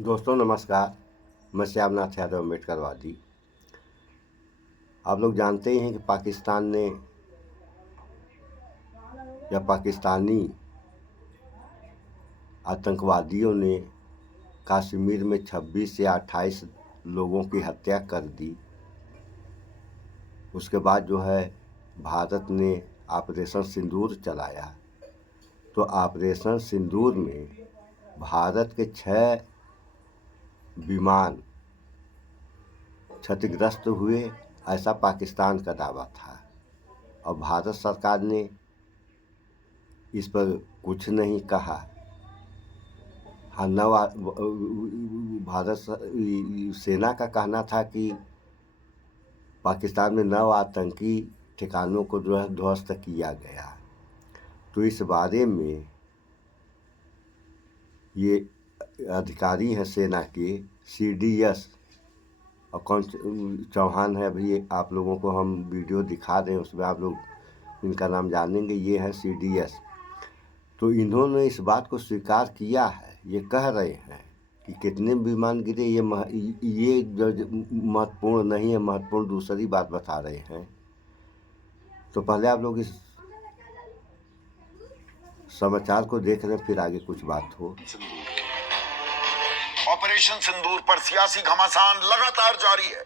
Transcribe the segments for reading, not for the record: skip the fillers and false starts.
दोस्तों नमस्कार। मैं श्यामनाथ यादव अम्बेडकरवादी। आप लोग जानते ही हैं कि पाकिस्तान ने या पाकिस्तानी आतंकवादियों ने कश्मीर में 26 या 28 लोगों की हत्या कर दी। उसके बाद जो है भारत ने ऑपरेशन सिंदूर चलाया। तो ऑपरेशन सिंदूर में भारत के 6 विमान क्षतिग्रस्त हुए, ऐसा पाकिस्तान का दावा था। और भारत सरकार ने इस पर कुछ नहीं कहा। हाँ, भारत सेना का कहना था कि पाकिस्तान में 9 आतंकी ठिकानों को जो है ध्वस्त किया गया। तो इस बारे में ये अधिकारी हैं सेना के CDS और कौन चौहान है, अभी आप लोगों को हम वीडियो दिखा दें, उसमें आप लोग इनका नाम जानेंगे। ये है CDS। तो इन्होंने इस बात को स्वीकार किया है। ये कह रहे हैं कि कितने विमान गिरे ये महत्वपूर्ण नहीं है, महत्वपूर्ण दूसरी बात बता रहे हैं। तो पहले आप लोग इस समाचार को देख रहे हैं, फिर आगे कुछ बात हो। ऑपरेशन सिंदूर पर सियासी घमासान लगातार जारी है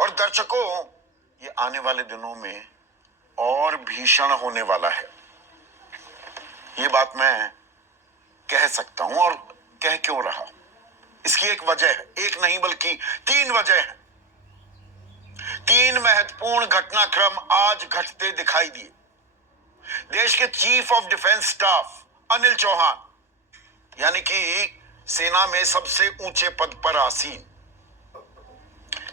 और दर्शकों, ये आने वाले दिनों में और भीषण होने वाला है। ये बात मैं कह सकता हूं और कह क्यों रहा। इसकी एक वजह है, एक नहीं बल्कि 3 वजह है। 3 महत्वपूर्ण घटनाक्रम आज घटते दिखाई दिए। देश के chief of defence staff Anil Chauhan, यानी कि सेना में सबसे ऊंचे पद पर आसीन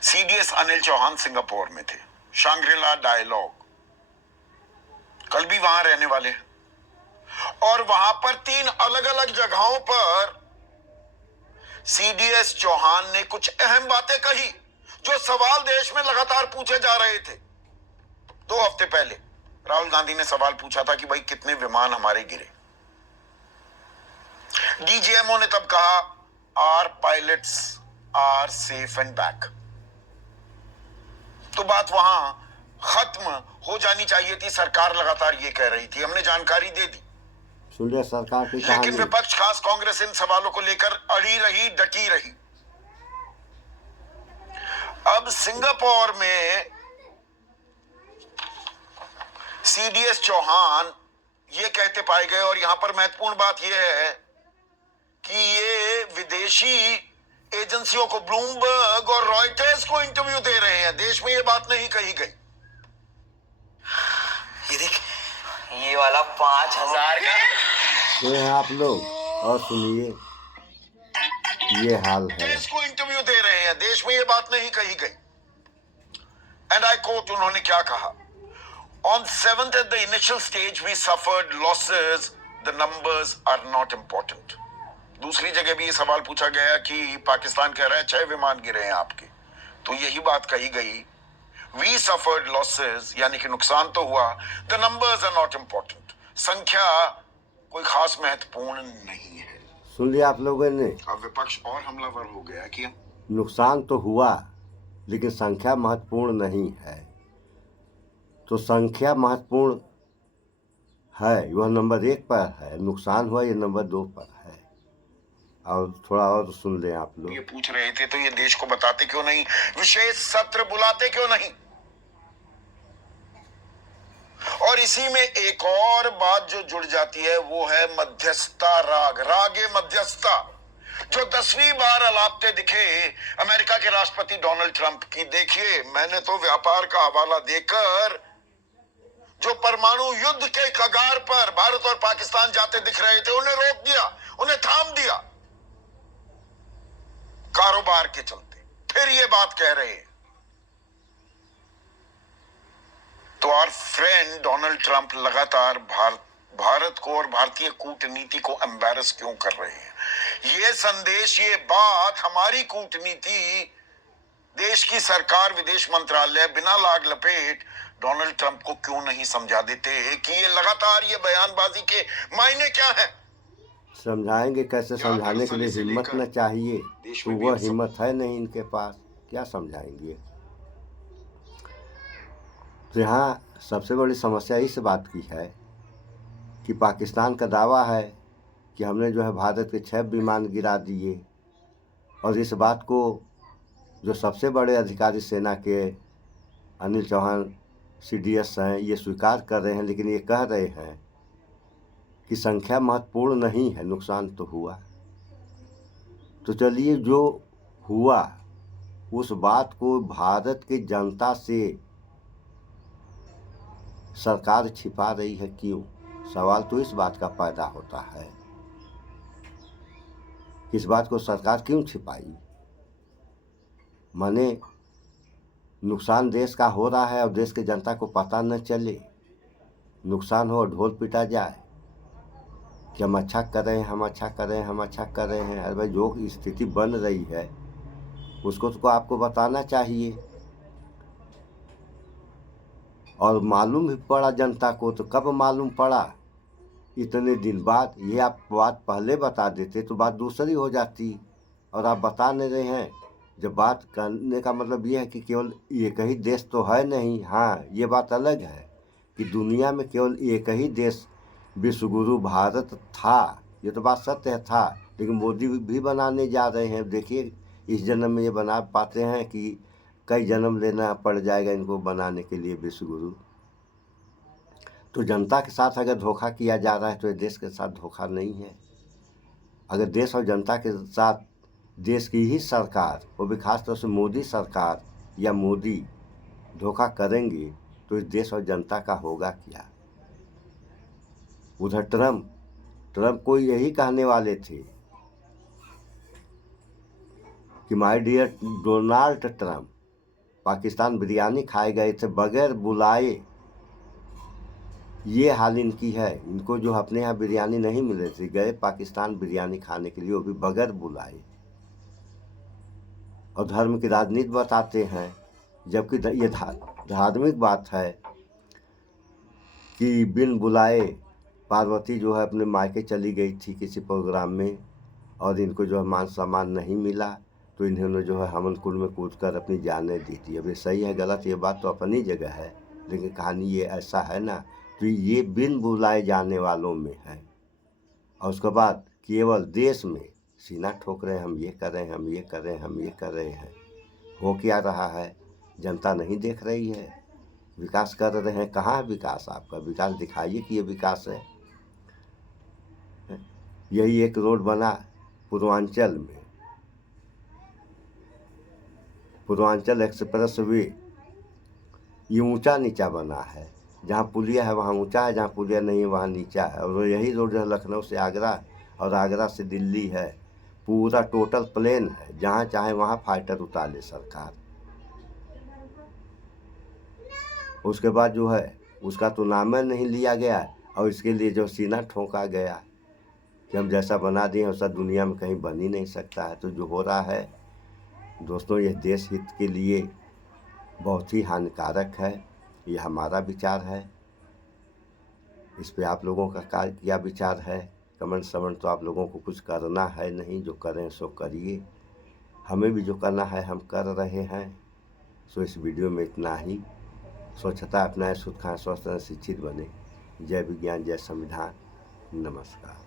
CDS अनिल चौहान सिंगापुर में थे। शांग्रीला डायलॉग, कल भी वहां रहने वाले हैं। और वहां पर 3 अलग अलग जगहों पर CDS चौहान ने कुछ अहम बातें कही, जो सवाल देश में लगातार पूछे जा रहे थे। 2 हफ्ते पहले राहुल गांधी ने सवाल पूछा था कि भाई कितने विमान हमारे गिरे। DGMO ने तब कहा, our pilots are safe and back. तो बात वहां खत्म हो जानी चाहिए थी। सरकार लगातार ये कह रही थी, हमने जानकारी दे दी। सुनिए सरकार की कहानी। लेकिन विपक्ष, खास कांग्रेस, इन सवालों को लेकर अड़ी रही, डटी रही। अब सिंगापुर में CDS चौहान ये कहते पाए गए, और यहां पर महत्वपूर्ण बात यह है कि ये विदेशी एजेंसियों को, ब्लूमबर्ग और रॉयटर्स को इंटरव्यू दे रहे हैं। देश में ये बात नहीं कही गई। ये देख, ये वाला 5000 का। तो है आप लोग और सुनिए, ये हाल है। देश को इंटरव्यू दे रहे हैं, देश में ये बात नहीं कही गई। एंड आई कोट, उन्होंने क्या कहा, On 7th at the initial stage we suffered losses, the numbers are not important. दूसरी जगह भी ये सवाल पूछा गया कि पाकिस्तान कह रहा है 6 विमान गिरे हैं आपके, तो यही बात कही गई, we suffered losses, यानी कि नुकसान तो हुआ, the numbers are not important, संख्या कोई खास महत्वपूर्ण नहीं है। सुन लिया आप लोगों ने। अब विपक्ष और हमलावर हो गया कि नुकसान तो हुआ लेकिन संख्या महत्वपूर्ण नहीं है। तो संख्या महत्वपूर्ण है, वह नंबर 1 पर है। नुकसान हुआ, ये नंबर 2 पर है। और थोड़ा और सुन लें आप लोग। ये पूछ रहे थे तो ये देश को बताते क्यों नहीं, विशेष सत्र बुलाते क्यों नहीं। और इसी में एक और बात जो जुड़ जाती है वो है मध्यस्थता राग, रागे मध्यस्थता, जो 10वीं बार अलापते दिखे अमेरिका के राष्ट्रपति डोनाल्ड ट्रंप की। देखिए, मैंने तो व्यापार का हवाला देकर जो परमाणु युद्ध के कगार पर भारत और पाकिस्तान जाते दिख रहे थे, उन्हें रोक दिया, उन्हें थाम दिया कारोबार के चलते। फिर ये बात कह रहे हैं। तो आवर फ्रेंड डोनाल्ड ट्रंप लगातार भारत को और भारतीय कूटनीति को एम्बैरस क्यों कर रहे हैं। ये संदेश, ये बात हमारी कूटनीति, देश की सरकार, विदेश मंत्रालय बिना लाग लपेट डोनाल्ड ट्रंप को क्यों नहीं समझा देते कि ये लगातार ये बयानबाजी के मायने क्या है। समझाएंगे कैसे, समझाने के लिए हिम्मत न चाहिए, तो वह हिम्मत है नहीं इनके पास, क्या समझाएंगे। तो यहाँ सबसे बड़ी समस्या इस बात की है कि पाकिस्तान का दावा है कि हमने जो है भारत के 6 विमान गिरा दिए, और इस बात को जो सबसे बड़े अधिकारी सेना के अनिल चौहान CDS हैं ये स्वीकार कर रहे हैं, लेकिन ये कह रहे हैं कि संख्या महत्वपूर्ण नहीं है, नुकसान तो हुआ। तो चलिए, जो हुआ उस बात को भारत की जनता से सरकार छिपा रही है, क्यों? सवाल तो इस बात का पैदा होता है, इस बात को सरकार क्यों छिपाई? माने नुकसान देश का हो रहा है और देश की जनता को पता न चले, नुकसान हो और ढोल पिटा जाए कि हम अच्छा कर रहे हैं, हम अच्छा कर रहे हैं, हम अच्छा कर रहे हैं। अरे भाई, जो स्थिति बन रही है उसको तो आपको बताना चाहिए। और मालूम भी पड़ा जनता को, तो कब मालूम पड़ा? इतने दिन बाद। ये आप बात पहले बता देते तो बात दूसरी हो जाती, और आप बता नहीं रहे हैं। जब बात करने का मतलब ये है कि केवल एक ही देश तो है नहीं। हाँ, ये बात अलग है कि दुनिया में केवल एक ही देश विश्वगुरु भारत था, ये तो बात सत्य है, था। लेकिन मोदी भी बनाने जा रहे हैं। देखिए, इस जन्म में ये बना पाते हैं कि कई जन्म लेना पड़ जाएगा इनको बनाने के लिए विश्वगुरु। तो जनता के साथ अगर धोखा किया जा रहा है तो ये देश के साथ धोखा नहीं है। अगर देश और जनता के साथ देश की ही सरकार, वो भी खास तौर से मोदी सरकार या मोदी धोखा करेंगे तो इस देश और जनता का होगा क्या? उधर ट्रम्प को यही कहने वाले थे कि my dear Donald Trump, Pakistan biryani खाए गए थे बगैर बुलाए। ये हाल इनकी है। इनको जो अपने यहाँ बिरयानी नहीं मिल रही थी, गए पाकिस्तान बिरयानी खाने के लिए, वो भी बगैर बुलाए। और धर्म की राजनीति बताते हैं, जबकि ये धार्मिक बात है कि बिन बुलाए पार्वती जो है अपने मायके चली गई थी किसी प्रोग्राम में, और इनको जो है मान सम्मान नहीं मिला, तो इन्होंने जो है हवन कुंड में कूदकर अपनी जानें दी थी। अब ये सही है गलत, ये बात तो अपनी जगह है, लेकिन कहानी ये ऐसा है ना, तो ये बिन बुलाए जाने वालों में है। और उसके बाद केवल देश में सीना ठोक रहे हैं, हम ये कर रहे हैं, हम ये कर रहे हैं, हम ये कर रहे हैं। हो क्या रहा है? जनता नहीं देख रही है। विकास कर रहे हैं, कहाँ है विकास? आपका विकास दिखाइए कि ये विकास है। यही एक रोड बना पूर्वांचल में, पूर्वांचल एक्सप्रेस वे, ये ऊंचा नीचा बना है। जहाँ पुलिया है वहाँ ऊंचा है, जहाँ पुलिया नहीं है वहाँ नीचा है। और यही रोड जो है लखनऊ से आगरा और आगरा से दिल्ली है, पूरा टोटल प्लेन है, जहाँ चाहे वहाँ फाइटर उतार ले सरकार। उसके बाद जो है उसका तो नाम नहीं लिया गया, और इसके लिए जो सीना ठोका गया कि हम जैसा बना दिए वैसा दुनिया में कहीं बन ही नहीं सकता है। तो जो हो रहा है दोस्तों, यह देश हित के लिए बहुत ही हानिकारक है। ये हमारा विचार है। इस पे आप लोगों का क्या विचार है? कमेंट तो आप लोगों को कुछ करना है नहीं, जो करें सो करिए। हमें भी जो करना है हम कर रहे हैं। सो इस वीडियो में इतना ही। स्वच्छता अपनाएं, शुद्ध खाएं, स्वस्थ रहें, शिक्षित बने। जय विज्ञान, जय संविधान। नमस्कार।